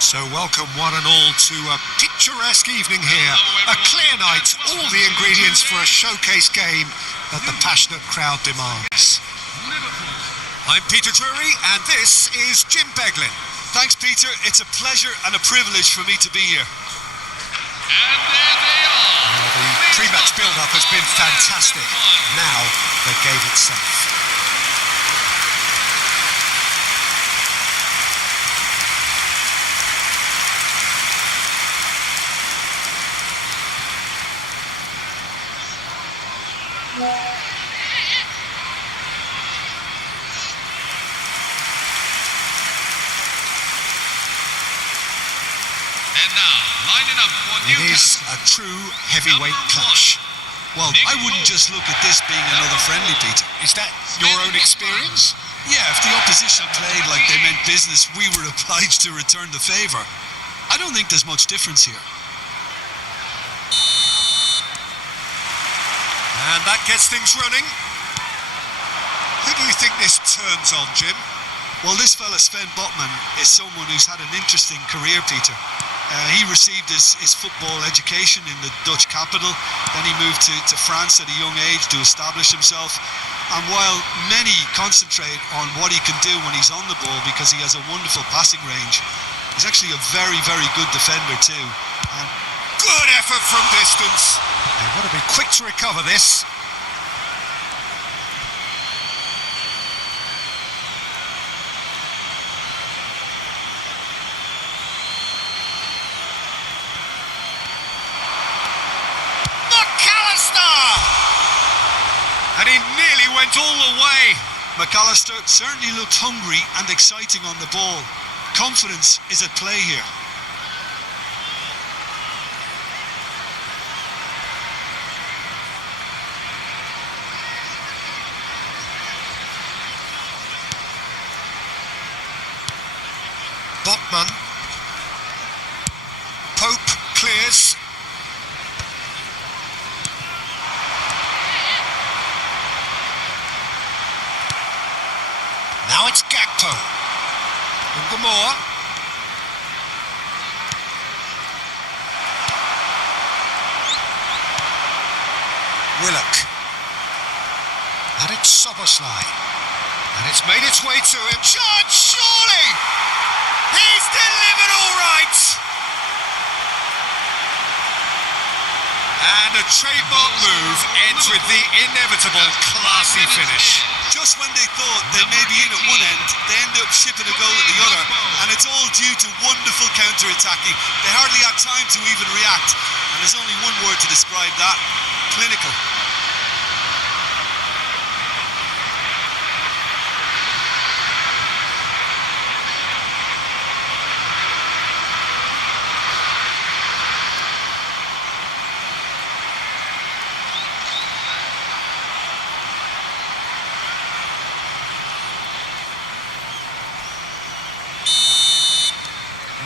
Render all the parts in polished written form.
So welcome one and all to a picturesque evening here. A clear night, all the ingredients for a showcase game that the passionate crowd demands. I'm Peter Drury and this is Jim Beglin. Thanks, Peter. It's a pleasure and a privilege for me to be here. And there they are. The pre-match build-up has been fantastic. Now, the game itself. And now, lining up for It is Newcastle. a true heavyweight clash. Well, I wouldn't just look at this being another friendly, Peter. Is that your own experience? Yeah, if the opposition played like they meant business, we were obliged to return the favour. I don't think there's much difference here. And that gets things running. Who do you think this turns on, Jim? Well, this fella Sven Botman is someone who's had an interesting career, Peter. He received his football education in the Dutch capital, then he moved to France at a young age to establish himself. And while many concentrate on what he can do when he's on the ball because he has a wonderful passing range, he's actually a very, very good defender too. And Good effort from distance. They want to be quick to recover this. And he nearly went all the way. McAllister certainly looked hungry and exciting on the ball. Confidence is at play here. Botman. Pope clears. Now it's Gakpo. Ungamore. Willock. And it's Soboslai. And it's made its way to him. Charge, surely! He's delivered all right! And a trademark move ends with the inevitable classy finish. Just when they thought they may be in at one end, they end up shipping a goal at the other, and it's all due to wonderful counter-attacking. They hardly had time to even react, and there's only one word to describe that: clinical.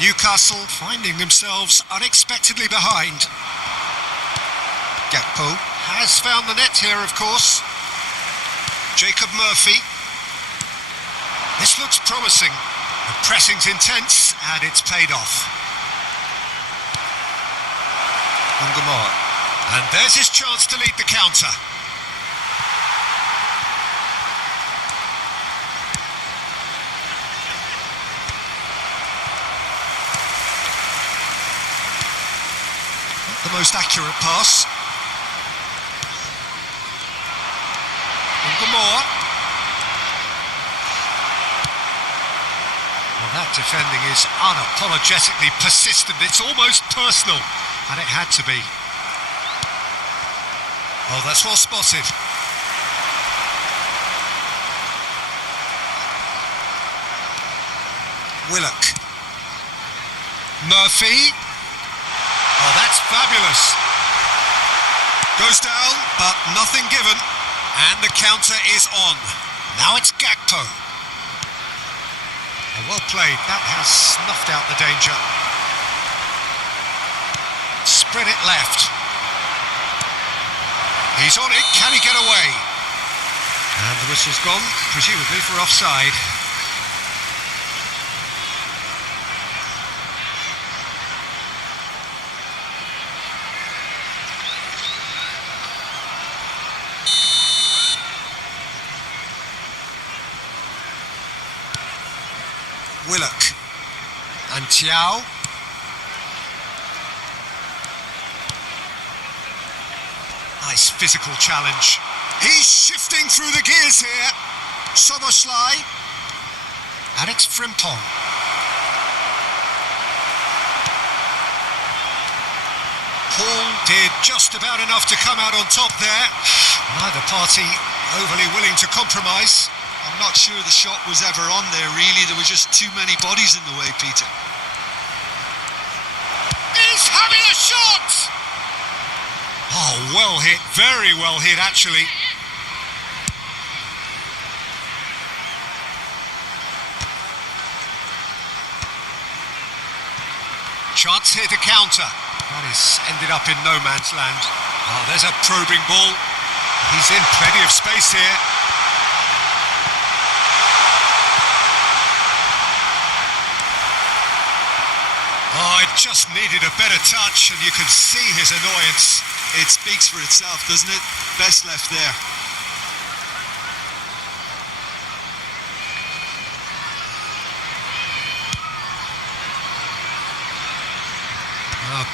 Newcastle finding themselves unexpectedly behind. Gakpo has found the net here, of course. Jacob Murphy. This looks promising. The pressing's intense and it's paid off. Ungamore. And there's his chance to lead the counter. The most accurate pass. Ungamore. Well, that defending is unapologetically persistent. It's almost personal, and it had to be. Oh, that's well spotted. Willock. Murphy. Oh, that's fabulous. Goes down, but nothing given. And the counter is on. Now it's Gakpo. Oh, well played. That has snuffed out the danger. Spread it left. He's on it. Can he get away? And the whistle's gone, presumably for offside. Willock. And Tiao. Nice physical challenge. He's shifting through the gears here. Soboslai. And it's Frimpong. Hall did just about enough to come out on top there. Neither party overly willing to compromise. I'm not sure the shot was ever on there, really. There were just too many bodies in the way, Peter. He's having a shot! Oh, well hit. Very well hit, actually. Chance here to counter. That is ended up in no man's land. Oh, there's a probing ball. He's in plenty of space here. Oh, it just needed a better touch, and you can see his annoyance. It speaks for itself, doesn't it? Best left there.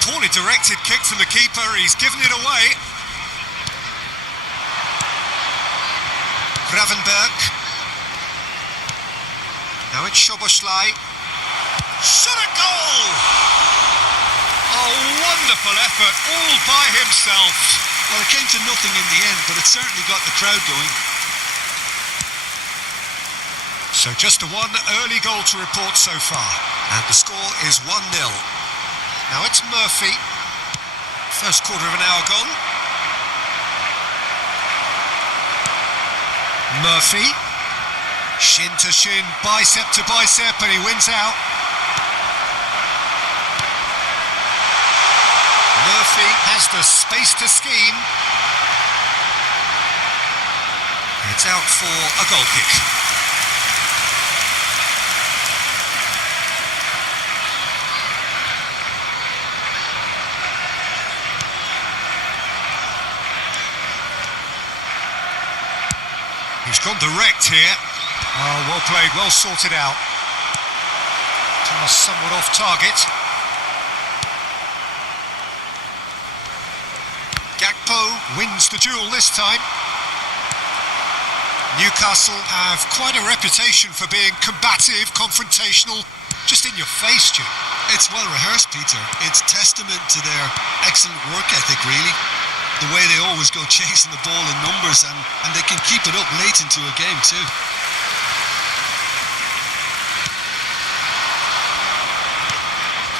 Poorly directed kick from the keeper. He's given it away. Gravenberg. Now it's Soboslai. Shot a goal! A wonderful effort, all by himself. Well, it came to nothing in the end, but it certainly got the crowd going. So just one early goal to report so far. And the score is 1-0. Now it's Murphy. First quarter of an hour gone. Murphy. Shin to shin, bicep to bicep, and he wins out. Murphy has the space to scheme. It's out for a goal kick. He's gone direct here. Oh, well played, well sorted out. Thomas somewhat off target. Gakpo wins the duel this time. Newcastle have quite a reputation for being combative, confrontational, just in your face, Jim. It's well rehearsed, Peter. It's testament to their excellent work ethic, really. The way they always go chasing the ball in numbers, and they can keep it up late into a game too.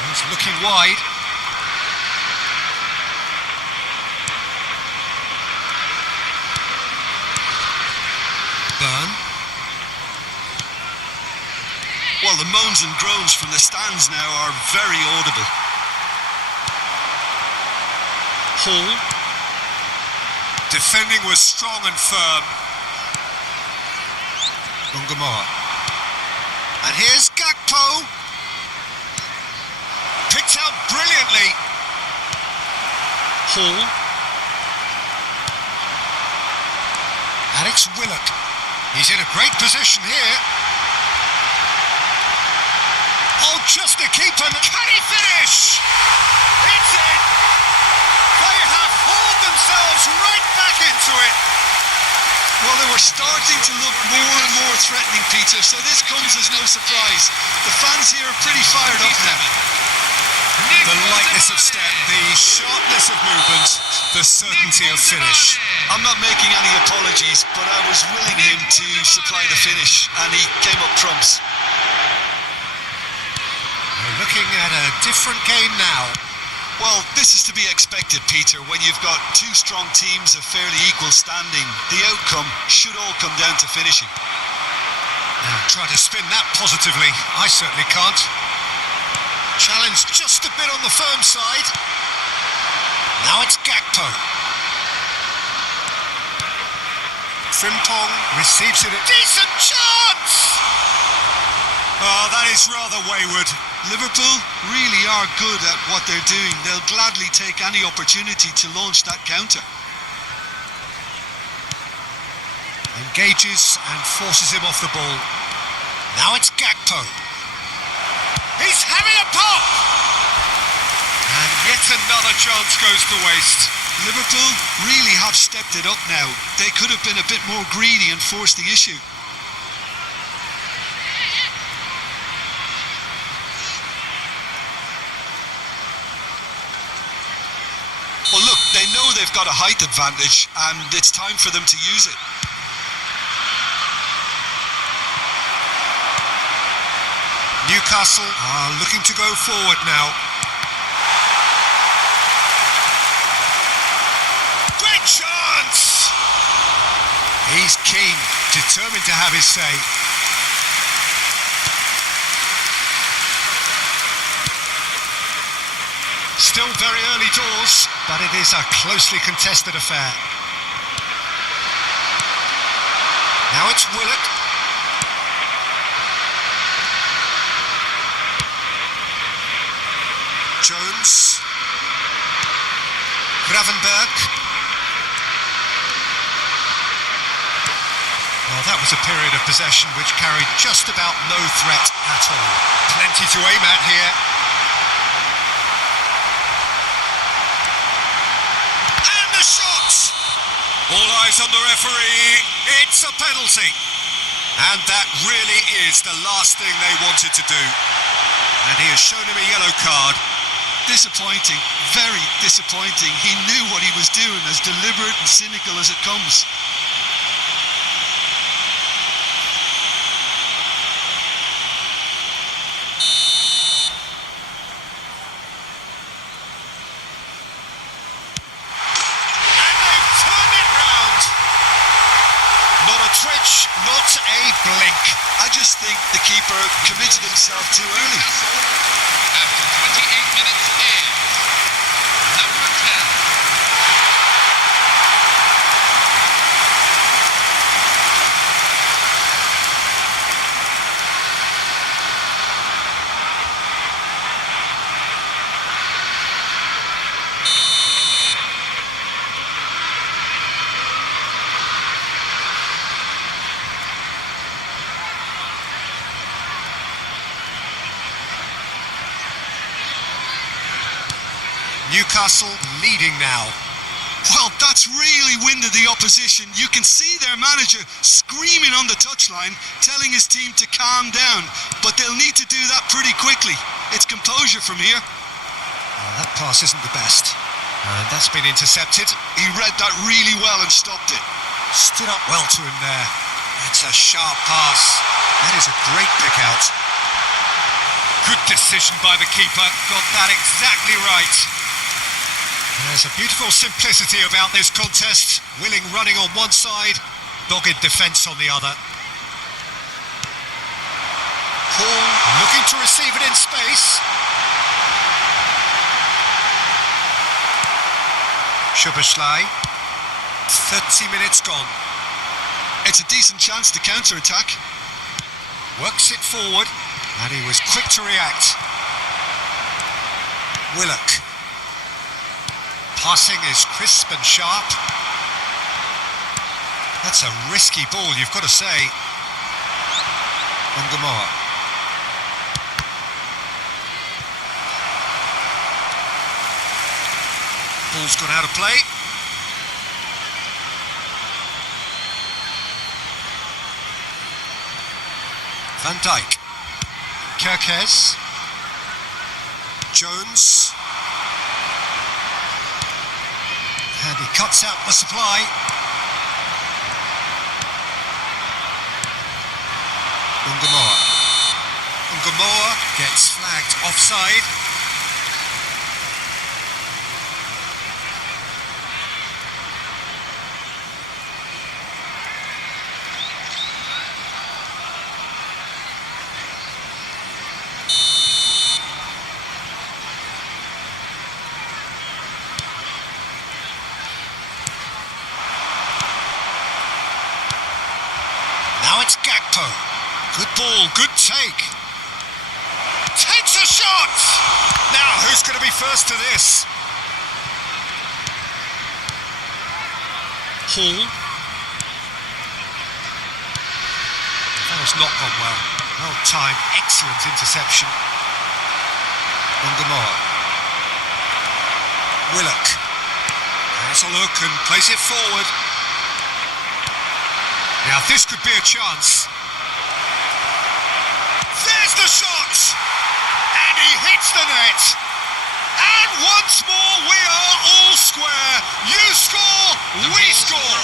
He's looking wide. Burn. Well, the moans and groans from the stands now are very audible. Hall. Defending was strong and firm. Ungamoa. And here's Gakpo. Picked out brilliantly. Hall. And it's Willock. He's in a great position here. Oh, just a keeper. Can he finish? It's in. They have hauled themselves right back into it. Well, they were starting to look more and more threatening, Peter, so this comes as no surprise. The fans here are pretty fired up now. The lightness of step, the sharpness of movement, the certainty of finish. I'm not making any apologies, but I was willing him to supply the finish, and he came up trumps. We're looking at a different game now. Well, this is to be expected, Peter. When you've got two strong teams of fairly equal standing, the outcome should all come down to finishing. Try to spin that positively. I certainly can't. Challenge just a bit on the firm side. Now it's Gakpo. Frimpong receives it. A decent chance! Oh, that is rather wayward. Liverpool really are good at what they're doing. They'll gladly take any opportunity to launch that counter. Engages and forces him off the ball. Now it's Gakpo. having a pop! And yet another chance goes to waste. Liverpool really have stepped it up now. They could have been a bit more greedy and forced the issue. Well, look, they know they've got a height advantage and it's time for them to use it. Newcastle are looking to go forward now. Great chance! He's keen, determined to have his say. Still very early doors, but it is a closely contested affair. Now it's Willock. Jones. Gravenberg. Well, that was a period of possession which carried just about no threat at all. Plenty to aim at here. Shot! All eyes on the referee. It's a penalty. And that really is the last thing they wanted to do. And he has shown him a yellow card. Disappointing, very disappointing. He knew what he was doing, as deliberate and cynical as it comes. Twitch, not a blink. I just think the keeper committed himself too early. After 28 minutes in, number 10. Newcastle leading now. Well, that's really winded the opposition. You can see their manager screaming on the touchline, telling his team to calm down. But they'll need to do that pretty quickly. It's composure from here. That pass isn't the best. And that's been intercepted. He read that really well and stopped it. Stood up well to him there. It's a sharp pass. That is a great pick out. Good decision by the keeper. Got that exactly right. There's a beautiful simplicity about this contest. Willing running on one side, dogged defence on the other. Paul looking to receive it in space. Szoboszlai. 30 minutes gone. It's a decent chance to counter-attack. Works it forward, and he was quick to react. Willock. Passing is crisp and sharp. That's a risky ball, you've got to say. Ungamoa. Ball's gone out of play. Van Dijk. Kerkez. Jones. And he cuts out the supply. Ungamoa gets flagged offside. Now it's Gakpo. Good ball, good take. Takes a shot! Now, who's going to be first to this? Hall. That has not gone well. Well timed, excellent interception. Ungamoa. Willock. Has a look and plays it forward. Now this could be a chance. There's the shot! And he hits the net. And once more we are all square. You score, we score.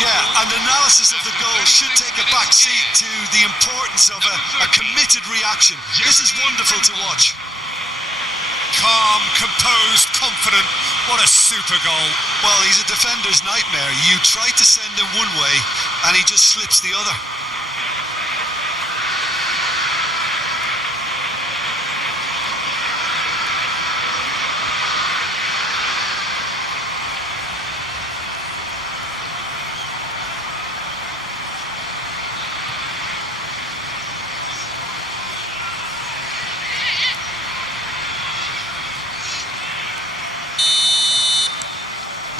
Yeah, and analysis of the goal should take a back seat to the importance of a committed reaction. This is wonderful to watch. Calm, composed, confident. What a super goal. Well, he's a defender's nightmare. You try to send him one way and he just slips the other.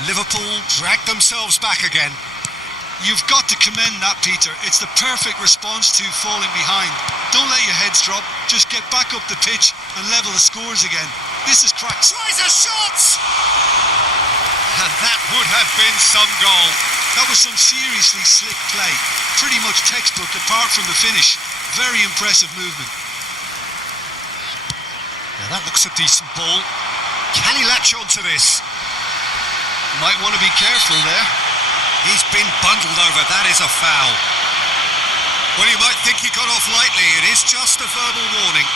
Liverpool drag themselves back again. You've got to commend that, Peter. It's the perfect response to falling behind. Don't let your heads drop. Just get back up the pitch and level the scores again. This is crack. Tries a shot! And that would have been some goal. That was some seriously slick play. Pretty much textbook apart from the finish. Very impressive movement. Now that looks a decent ball. Can he latch on to this? Might want to be careful there. He's been bundled over. That is a foul. Well, you might think he got off lightly. It is just a verbal warning.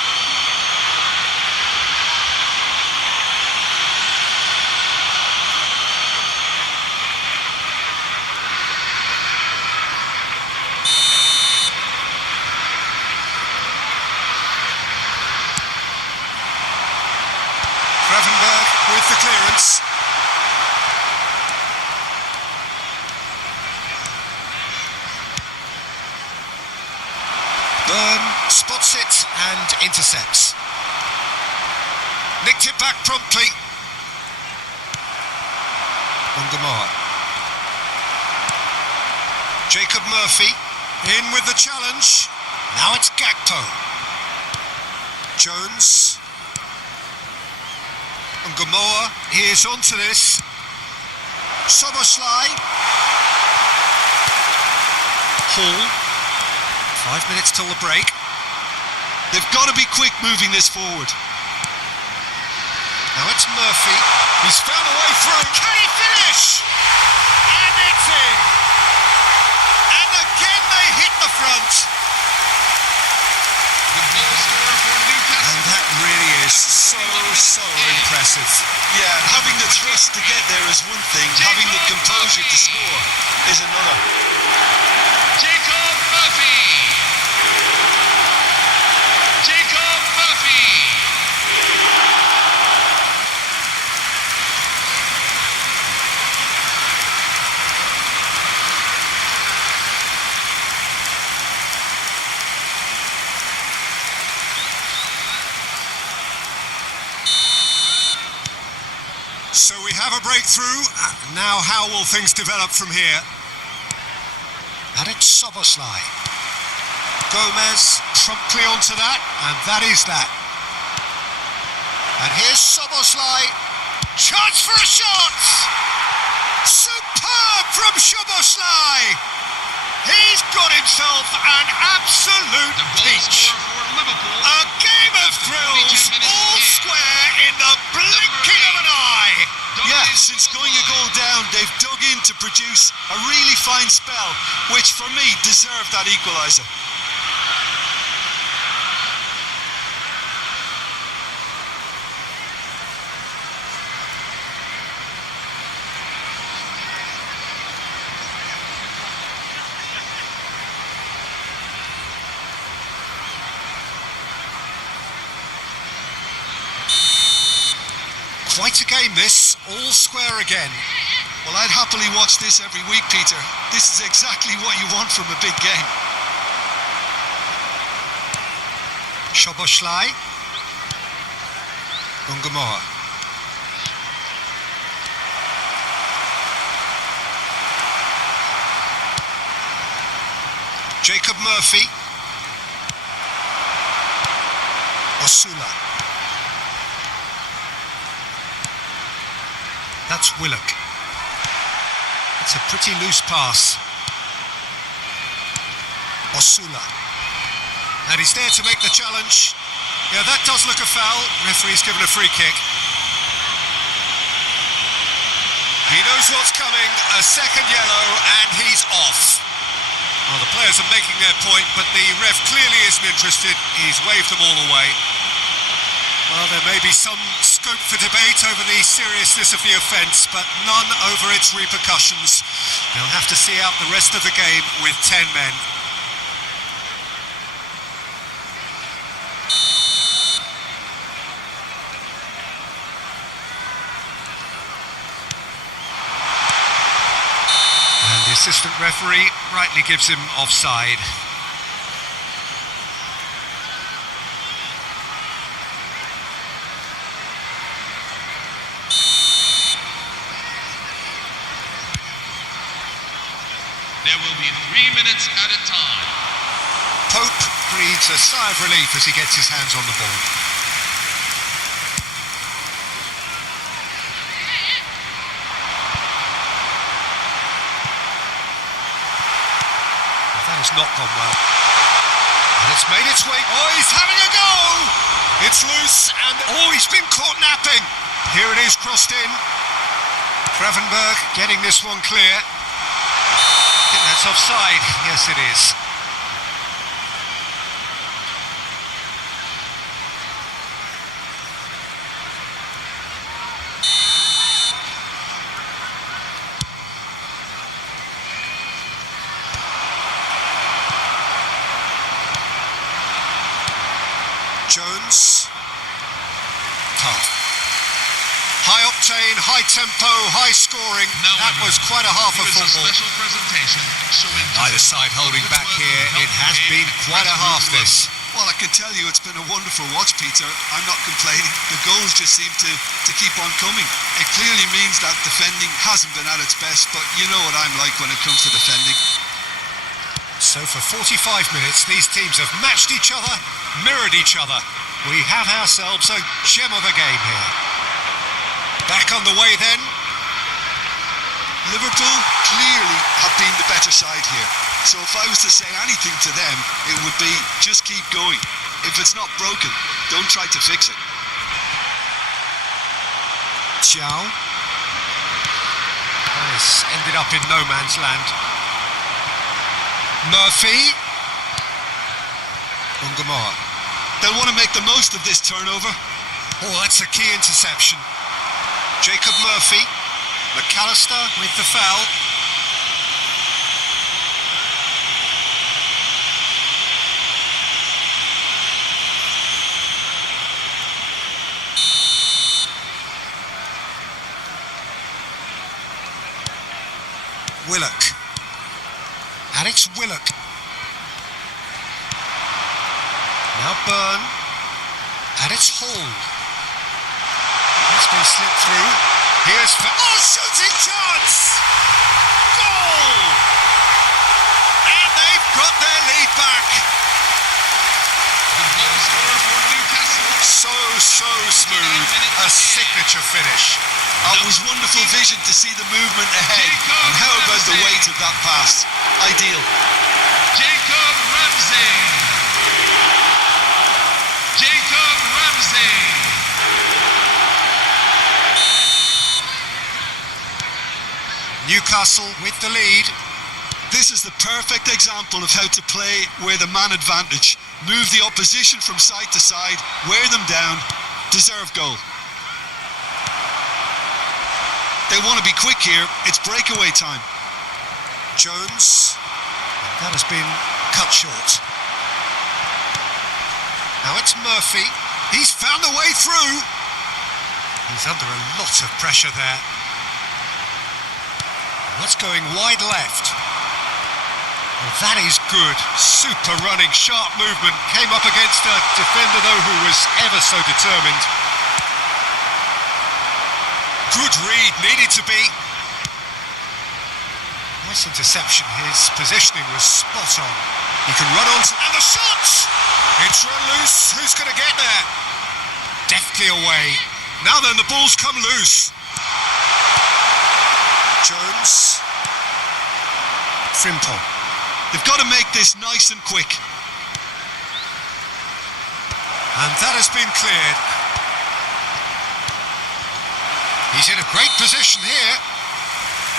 Gravenberg with the clearance. Byrne spots it and intercepts. Nicked it back promptly. Ungamoa. Jacob Murphy in with the challenge. Now it's Gakpo. Jones. Ungamoa is onto this. Soboslai. Hall. 5 minutes till the break. They've got to be quick moving this forward. Now it's Murphy. He's found a way through. Can he finish? And it's in. And again they hit the front. The goal scorer for Newcastle. And that really is so impressive. Yeah, having the thrust to get there is one thing. Having the composure to score is another. Jacob Murphy. Jacob Murphy. So we have a breakthrough. Now how will things develop from here? And it's Soboslai. Gomez promptly onto that, and that is that. And here's Soboslai. Chance for a shot! Superb from Soboslai! He's got himself an absolute The goal peach. scorer for Liverpool. A game of thrills, all square in the blinking of an eye. Yeah, since going a goal down, they've dug in to produce a really fine spell, which for me deserved that equaliser. Quite a game this, all square again. Well, I'd happily watch this every week, Peter. This is exactly what you want from a big game. Soboslai. Ungamoa. Jacob Murphy. Osula. That's Willock. It's a pretty loose pass. Osula. And he's there to make the challenge. Yeah, that does look a foul. Referee's given a free kick. He knows what's coming. A second yellow and he's off. Well, the players are making their point, but the ref clearly isn't interested. He's waved them all away. Well, there may be some scope for debate over the seriousness of the offence, but none over its repercussions. They'll have to see out the rest of the game with 10 men. And the assistant referee rightly gives him offside. There will be 3 minutes at a time. Pope breathes a sigh of relief as he gets his hands on the ball. That has not gone well. And it's made its way. Oh, he's having a go! It's loose and... oh, he's been caught napping. Here it is, crossed in. Gravenberg getting this one clear. I think that's offside. Yes, it is. Jones. Tough. High octane, high tempo, high scoring. That was quite a half of football. Special presentation showing Either side holding back here. It has been quite a half, this. Well, I can tell you it's been a wonderful watch, Peter. I'm not complaining. The goals just seem to keep on coming. It clearly means that defending hasn't been at its best, but you know what I'm like when it comes to defending. So for 45 minutes, these teams have matched each other, mirrored each other. We have ourselves a gem of a game here. Back on the way then. Liverpool clearly have been the better side here. So if I was to say anything to them, it would be just keep going. If it's not broken, don't try to fix it. Chow. This ended up in no man's land. Murphy. Ungamoa. They'll want to make the most of this turnover. Oh, that's a key interception. Jacob Murphy. McAllister with the foul. Willock. Alex Willock. Now Byrne. And it's Hall. That's been slipped through. Here's... oh, shooting chance! Goal! And they've got their lead back. the goal scorer for Newcastle. So smooth. A signature finish. It was wonderful vision to see the movement ahead. And how about the weight of that pass? Ideal. Jacob Ramsey. Jacob Ramsey. Newcastle with the lead. This is the perfect example of how to play with a man advantage. Move the opposition from side to side, wear them down, deserve goal. They want to be quick here, it's breakaway time. Jones. That has been cut short. Now it's Murphy. He's found a way through. He's under a lot of pressure there. That's going wide left. Well, that is good. Super running, sharp movement. Came up against a defender, though, who was ever so determined. Good read, needed to be. Nice interception. His positioning was spot on. He can run on to... and the shot! It's run loose. Who's going to get there? Deftly away. Now then, the ball's come loose. Jones. Frimpong. They've got to make this nice and quick. And that has been cleared. He's in a great position here.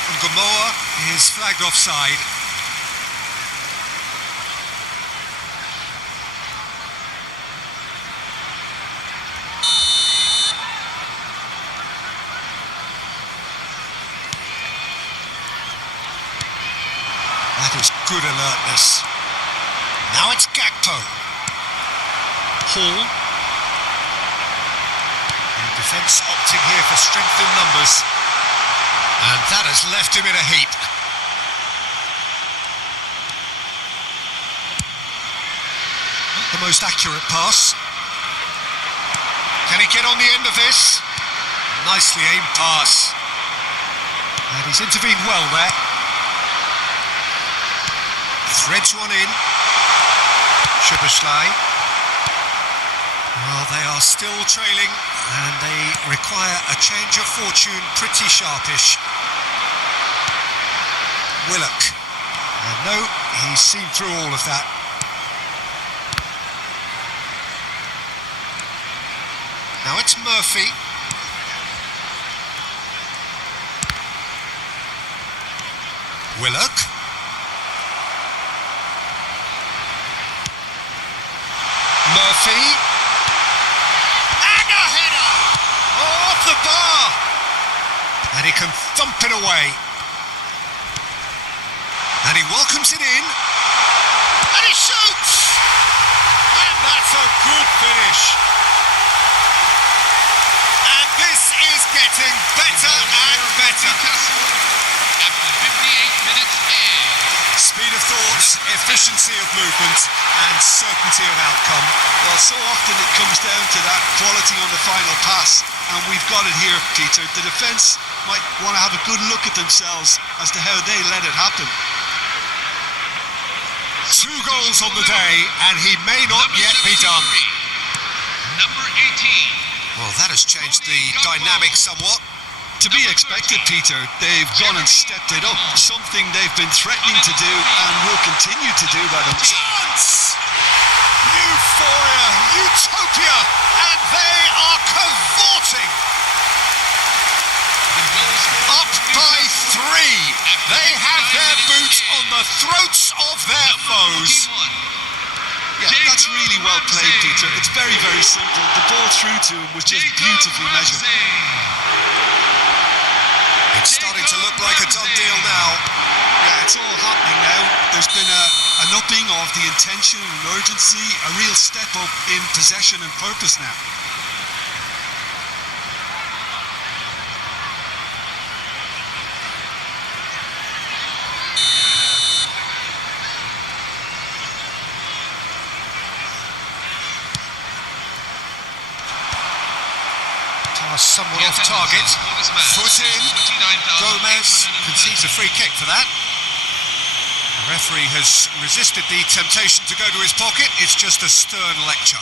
And Gamoa is flagged offside. That is good alertness. Now it's Gakpo. Hall. The defence opting here for strength in numbers. And that has left him in a heap. The most accurate pass. Can he get on the end of this? Nicely aimed pass. And he's intervened well there. Threads one in. Szoboszlai. Well, they are still trailing and they require a change of fortune pretty sharpish. Willock. And no, he's seen through all of that. Now it's Murphy. Willock. Murphy. And a header! Oh, off the bar! And he can thump it away. And he welcomes it in. And he shoots! And that's a good finish. And this is getting better and better. Newcastle after 58 minutes in. Speed of thought, efficiency of movement, and certainty of outcome. Well, so often it comes down to that quality on the final pass, and we've got it here, Peter. The defence might want to have a good look at themselves as to how they let it happen. 2 goals on the day, and he may not yet be done. Number 18. Well, that has changed the dynamic somewhat. To be expected, Peter. They've gone and stepped it up, something they've been threatening to do and will continue to do by them. Chance! Euphoria, utopia, and they are cavorting. Up by 3. They have their boot on the throats of their foes. Yeah, that's really well played, Peter. It's very, very simple. The ball through to him was just beautifully measured. It's starting to look like a done deal now. Yeah, it's all happening now. There's been an upping of the intention and urgency, a real step up in possession and purpose now. Somewhat off target. Foot in. Gomez concedes a free kick for that. The referee has resisted the temptation to go to his pocket. It's just a stern lecture.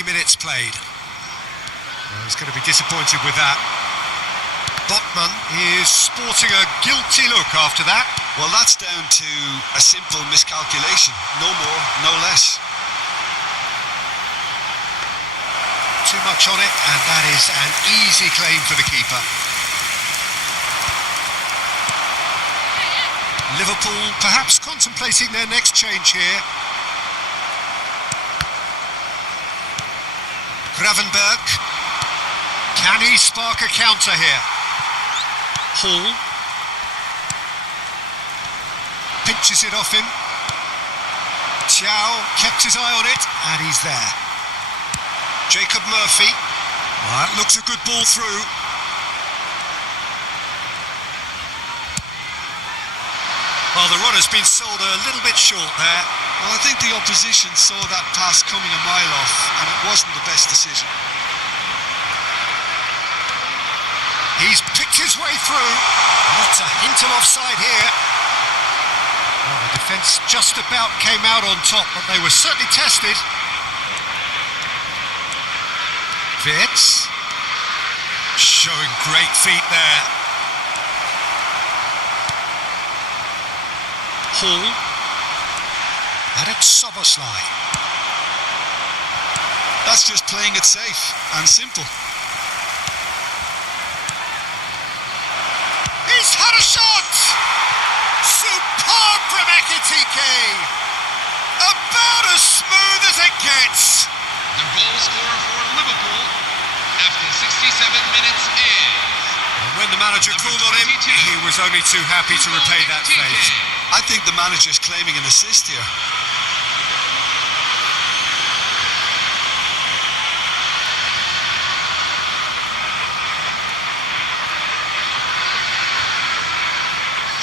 Minutes played. Well, he's going to be disappointed with that. Botman is sporting a guilty look after that. Well, that's down to a simple miscalculation. No more, no less. Too much on it, and that is an easy claim for the keeper. Liverpool perhaps contemplating their next change here. Gravenberg. Can he spark a counter here? Hall. Pinches it off him. Chow kept his eye on it, and he's there. Jacob Murphy. That looks a good ball through. Well, the run has been sold a little bit short there. Well, I think the opposition saw that pass coming a mile off, and it wasn't the best decision. He's picked his way through. Not a hint of offside here. Defence just about came out on top, but they were certainly tested. Wirtz showing great feet there. Hall. And it's Soboslai. That's just playing it safe and simple. He's had a shot! Superb from Ekitike! About as smooth as it gets! The goal scorer for Liverpool after 67 minutes is... And when the manager called on him, he was only too happy to repay that fate. I think the manager's claiming an assist here.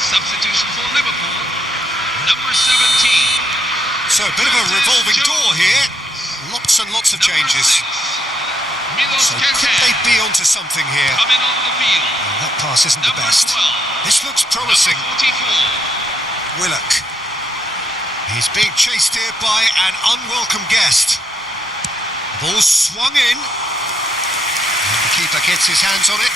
Substitution for Liverpool, number 17. So a bit of a revolving door here. Lots and lots of changes. So could they be onto something here? Coming on the field. Well, that pass isn't the Number best. 12. This looks promising. 44. Willock. He's being chased here by an unwelcome guest. The ball swung in. And the keeper gets his hands on it.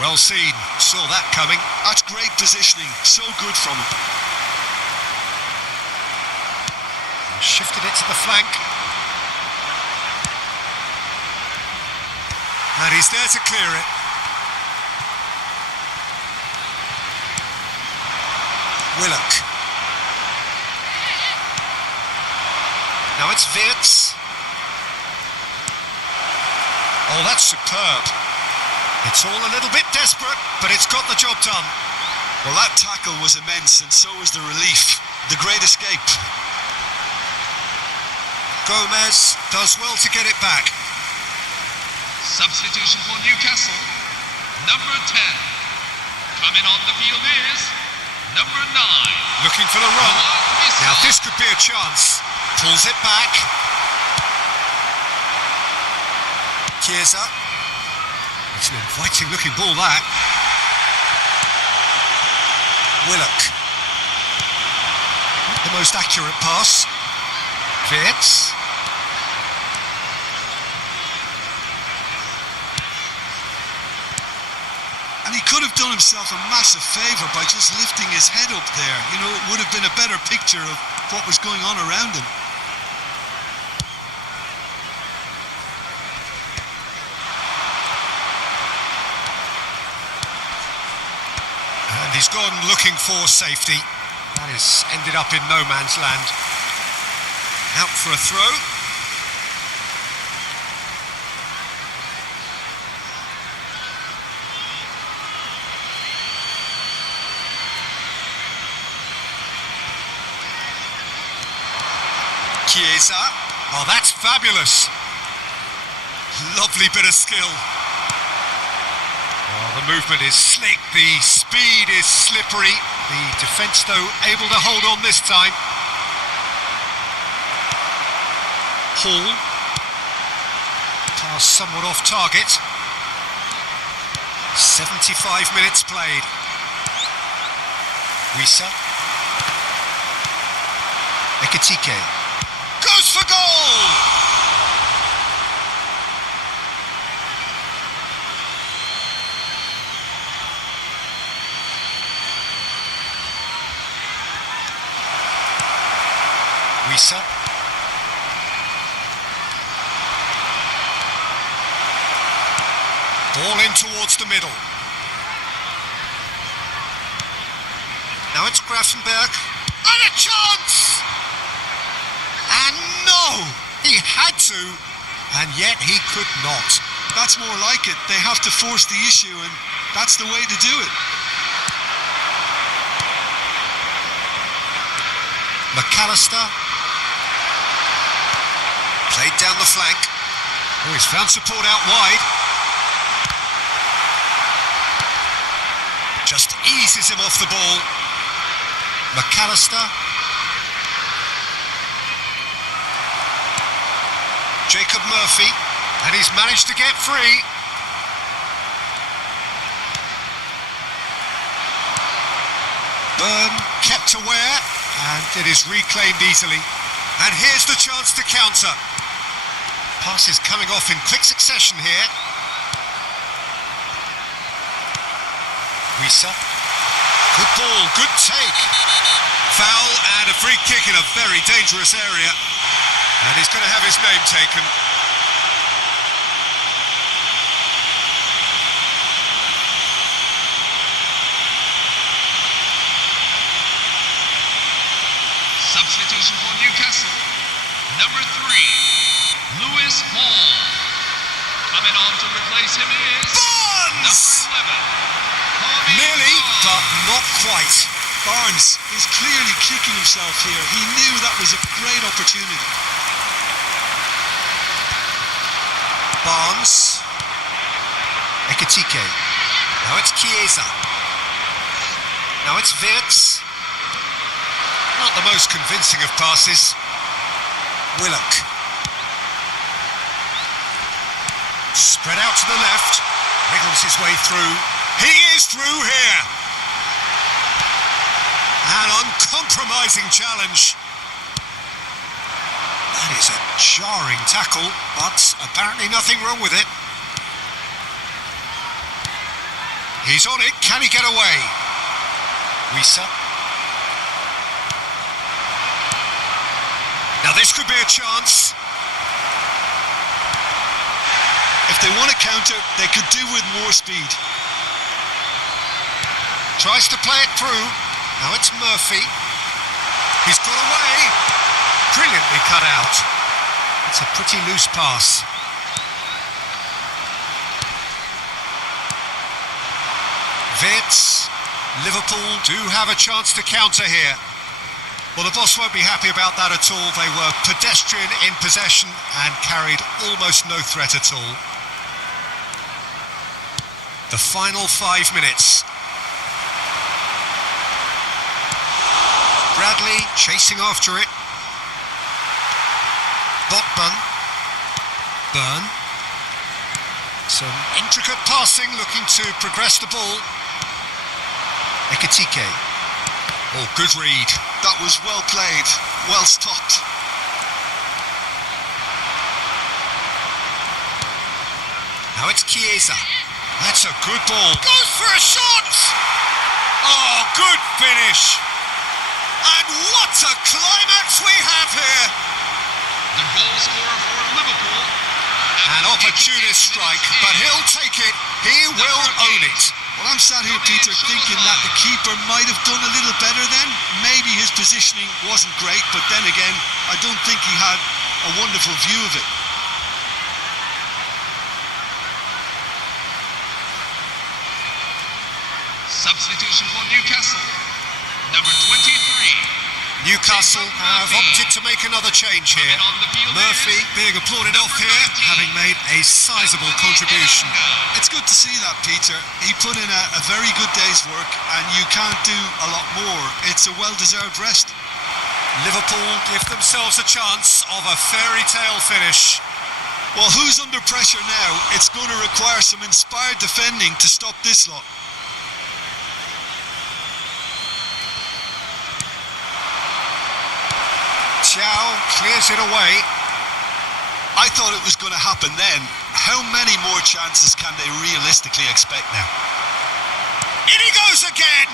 Well seen, saw that coming. That's great positioning, so good from him. Shifted it to the flank. And he's there to clear it. Willock. Now it's Wirtz. Oh, that's superb. It's all a little bit desperate, but it's got the job done. Well, that tackle was immense, and so was the relief. The great escape. Gomez does well to get it back. Substitution for Newcastle, number 10. Coming on the field is number 9. Looking for the run. Now this could be a chance. Pulls it back. Chiesa. It's an inviting looking ball, that. Willock. Not the most accurate pass. Wirtz. And he could have done himself a massive favour by just lifting his head up there. You know, it would have been a better picture of what was going on around him. And he's gone looking for safety. That has ended up in no man's land. Out for a throw. Chiesa. Oh, that's fabulous. Lovely bit of skill. Oh, the movement is slick, the speed is slippery. The defence, though, able to hold on this time. Hall. Pass somewhat off target. 75 minutes played. Wissa. Ekitike. Goes for goal! Wissa. Ball in towards the middle. Now it's Grafenberg. And a chance! And no! He had to, and yet he could not. That's more like it. They have to force the issue, and that's the way to do it. McAllister. Played down the flank. Oh, he's found support out wide. Just eases him off the ball. McAllister. Jacob Murphy. And he's managed to get free. Burn kept aware, and it is reclaimed easily. And here's the chance to counter. Passes coming off in quick succession here. Wisa. Good ball, good take. Foul and a free kick in a very dangerous area. And he's going to have his name taken. Substitution for Newcastle. Number 3, Lewis Hall. Coming on to replace him is Barnes! number 11. Nearly, but not quite. Barnes is clearly kicking himself here. He knew that was a great opportunity. Barnes. Ekitike. Now it's Chiesa. Now it's Wirtz. Not the most convincing of passes. Willock. Spread out to the left. Wriggles his way through. He is through here. An uncompromising challenge. That is a jarring tackle, but apparently nothing wrong with it. He's on it. Can he get away? Wisa. Now this could be a chance. If they want to counter, they could do with more speed. Tries to play it through. Now it's Murphy. He's got away. Brilliantly cut out. It's a pretty loose pass. Wirtz. Liverpool do have a chance to counter here. Well, the boss won't be happy about that at all. They were pedestrian in possession and carried almost no threat at all. The final 5 minutes. Bradley chasing after it. Botman. Burn. Some intricate passing, looking to progress the ball. Ekitike. Oh, good read. That was well played, well stopped. Now it's Chiesa. That's a good ball. Goes for a shot! Oh, good finish. And what a climax we have here. The goal scorer for Liverpool. An opportunist strike, but he'll take it. He will own it. Well, I'm sat here, Peter, thinking that the keeper might have done a little better then. Maybe his positioning wasn't great, but then again, I don't think he had a wonderful view of it. Substitution for Newcastle. Number 23. Newcastle have opted to make another change here. Murphy being applauded off here, having made a sizable contribution. It's good to see that, Peter. He put in a very good day's work, and you can't do a lot more. It's a well-deserved rest. Liverpool give themselves a chance of a fairy tale finish. Well, who's under pressure now? It's going to require some inspired defending to stop this lot. Chow clears it away. I thought it was going to happen then. How many more chances can they realistically expect now? In he goes again!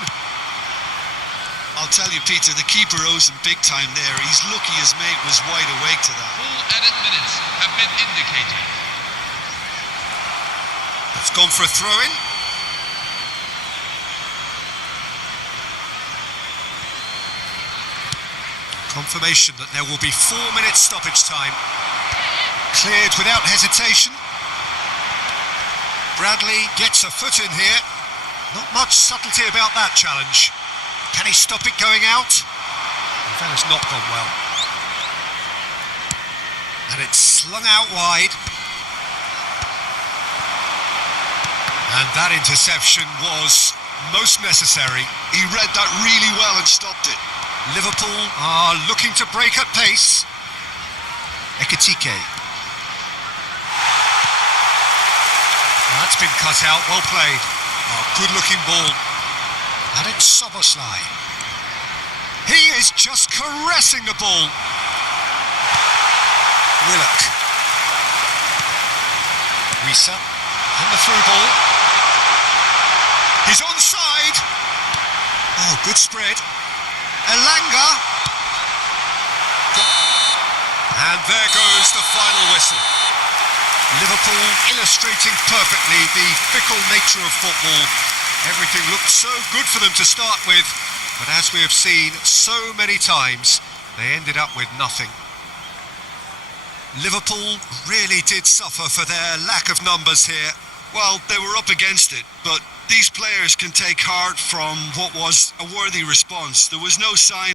I'll tell you, Peter, the keeper owes him big time there. He's lucky his mate was wide awake to that. Full added minutes have been indicated. It's gone for a throw-in. Confirmation that there will be 4 minutes stoppage time. Cleared without hesitation. Bradley gets a foot in here. Not much subtlety about that challenge. Can he stop it going out? That has not gone well. And it's slung out wide. And that interception was most necessary. He read that really well and stopped it. Liverpool are looking to break at pace. Ekitike. That's been cut out, well played. Oh, good looking ball. And it's Soboslai. He is just caressing the ball. Willock. Risa. And the through ball. He's onside. Oh, good spread. Elanga. And there goes the final whistle. Liverpool illustrating perfectly the fickle nature of football. Everything looked so good for them to start with, but as we have seen so many times, they ended up with nothing. Liverpool really did suffer for their lack of numbers here. Well, they were up against it, but these players can take heart from what was a worthy response. There was no sign